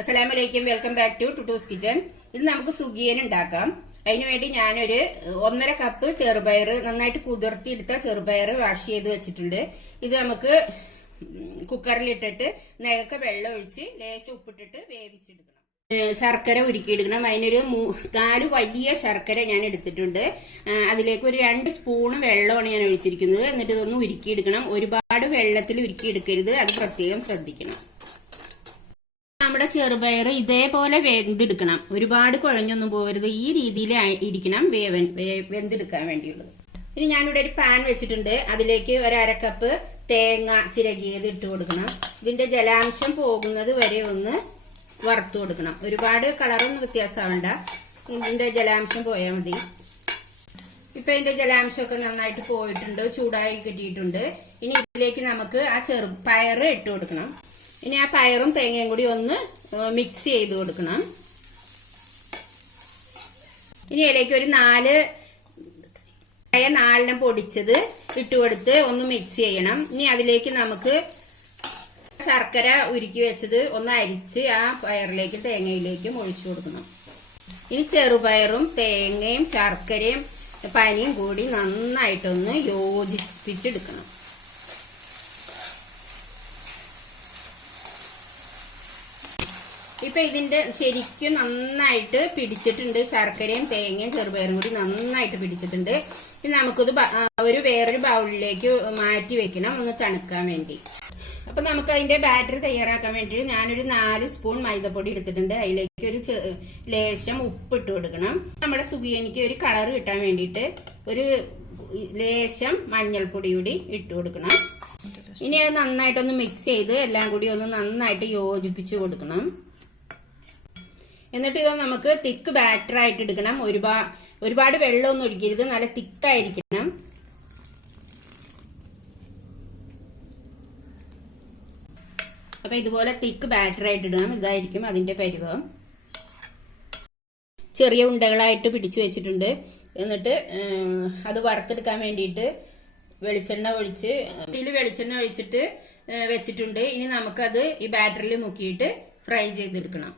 അസ്സലാമലൈക്കും. Welcome back to Tuttu's kitchen. ഇത് നമുക്ക് സുഗിയൻ ഉണ്ടാക്കാം. അതിനുവേണ്ടി ഞാനൊരു ഒന്നര കപ്പ് ചെറുപയർ നന്നായിട്ട് കുതിർത്തിയെടുത്ത ചെറുപയർ വാഷ് ചെയ്ത് വെച്ചിട്ടുണ്ട്. ഇത് നമുക്ക് കുക്കറിലിട്ടിട്ട് നികക്ക വെള്ളം ഒഴിച്ച് ലേശം ഉപ്പിട്ടിട്ട് വേവിച്ചെടുക്കണം. ശർക്കര ഉരുക്കിയെടുക്കണം. അതിനൊരു നാല് വലിയ ശർക്കര ഞാൻ എടുത്തിട്ടുണ്ട്. അതിലേക്ക് ഒരു രണ്ട് സ്പൂണ് വെള്ളമാണ് ഞാൻ ഒഴിച്ചിരിക്കുന്നത്. എന്നിട്ട് ഇതൊന്ന് ഉരുക്കിയെടുക്കണം. ഒരുപാട് വെള്ളത്തിൽ ഉരുക്കിയെടുക്കരുത്. അത് പ്രത്യേകം ശ്രദ്ധിക്കണം. നമ്മുടെ ചെറുപയർ ഇതേപോലെ വെന്തെടുക്കണം. ഒരുപാട് കുഴഞ്ഞൊന്നും പോകരുത് ഈ രീതിയിൽ ഇരിക്കണം വേവൻ വെന്തെടുക്കാൻ വേണ്ടിയുള്ളത്. ഇനി ഞാനിവിടെ ഒരു പാൻ വെച്ചിട്ടുണ്ട്. അതിലേക്ക് ഒരു അരക്കപ്പ് തേങ്ങ ചിരകിയത് ഇട്ട് കൊടുക്കണം. ഇതിന്റെ ജലാംശം പോകുന്നത് വരെ ഒന്ന് വറുത്തു കൊടുക്കണം. ഒരുപാട് കളറൊന്നും വ്യത്യാസമാവണ്ട. ഇതിന്റെ ജലാംശം പോയാൽ മതി. ഇപ്പൊ ഇതിന്റെ ജലാംശമൊക്കെ നന്നായിട്ട് പോയിട്ടുണ്ട്. ചൂടായി കിട്ടിയിട്ടുണ്ട്. ഇനി ഇതിലേക്ക് നമുക്ക് ആ ചെറു പയറ് ഇട്ട് കൊടുക്കണം. ഇനി ആ പയറും തേങ്ങയും കൂടി ഒന്ന് മിക്സ് ചെയ്ത് കൊടുക്കണം. ഇനി ഇതിലേക്ക് ഒരു നാല് നാലെണ്ണം പൊടിച്ചത് ഇട്ട് കൊടുത്ത് ഒന്ന് മിക്സ് ചെയ്യണം. ഇനി അതിലേക്ക് നമുക്ക് ശർക്കര ഉരുക്കി വെച്ചത് ഒന്ന് അരിച്ച് ആ പയറിലേക്കും തേങ്ങയിലേക്കും ഒഴിച്ചു കൊടുക്കണം. ഇനി ചെറുപയറും തേങ്ങയും ശർക്കരയും പനിയും കൂടി നന്നായിട്ടൊന്ന് യോജിപ്പിച്ചെടുക്കണം. ഇപ്പൊ ഇതിന്റെ ശരിക്കും നന്നായിട്ട് പിടിച്ചിട്ടുണ്ട്. ശർക്കരയും തേങ്ങയും ചെറുപയറും കൂടി നന്നായിട്ട് പിടിച്ചിട്ടുണ്ട്. ഇനി നമുക്കിത് ഒരു വേറൊരു ബൗളിലേക്ക് മാറ്റി വെക്കണം ഒന്ന് തണുക്കാൻ വേണ്ടി. അപ്പൊ നമുക്ക് അതിന്റെ ബാറ്റർ തയ്യാറാക്കാൻ വേണ്ടി ഞാനൊരു നാല് സ്പൂൺ മൈദപ്പൊടി എടുത്തിട്ടുണ്ട്. അതിലേക്ക് ഒരു ലേശം ഉപ്പ് ഇട്ട് കൊടുക്കണം. നമ്മുടെ സുഖിയനിക്ക് ഒരു കളർ കിട്ടാൻ വേണ്ടിയിട്ട് ഒരു ലേശം മഞ്ഞൾപ്പൊടി കൂടി ഇട്ട് കൊടുക്കണം. ഇനി അത് നന്നായിട്ടൊന്ന് മിക്സ് ചെയ്ത് എല്ലാം കൂടി ഒന്ന് നന്നായിട്ട് യോജിപ്പിച്ച് കൊടുക്കണം. എന്നിട്ട് ഇത് നമുക്ക് തിക്ക് ബാറ്റർ ആയിട്ട് എടുക്കണം. ഒരുപാട് ഒരുപാട് വെള്ളമൊന്നും ഒഴിക്കരുത്. നല്ല തിക്കായിരിക്കണം അപ്പൊ ഇതുപോലെ തിക്ക് ബാറ്റർ ആയിട്ട് ഇടണം. ഇതായിരിക്കും അതിന്റെ പരിവം. ചെറിയ ഉണ്ടകളായിട്ട് പിടിച്ചു വെച്ചിട്ടുണ്ട്. എന്നിട്ട് അത് വറുത്തെടുക്കാൻ വേണ്ടിയിട്ട് വെളിച്ചെണ്ണ ഒഴിച്ച് ഇതിൽ വെളിച്ചെണ്ണ ഒഴിച്ചിട്ട് വെച്ചിട്ടുണ്ട്. ഇനി നമുക്കത് ഈ ബാറ്ററിൽ മുക്കിയിട്ട് ഫ്രൈ ചെയ്തെടുക്കണം.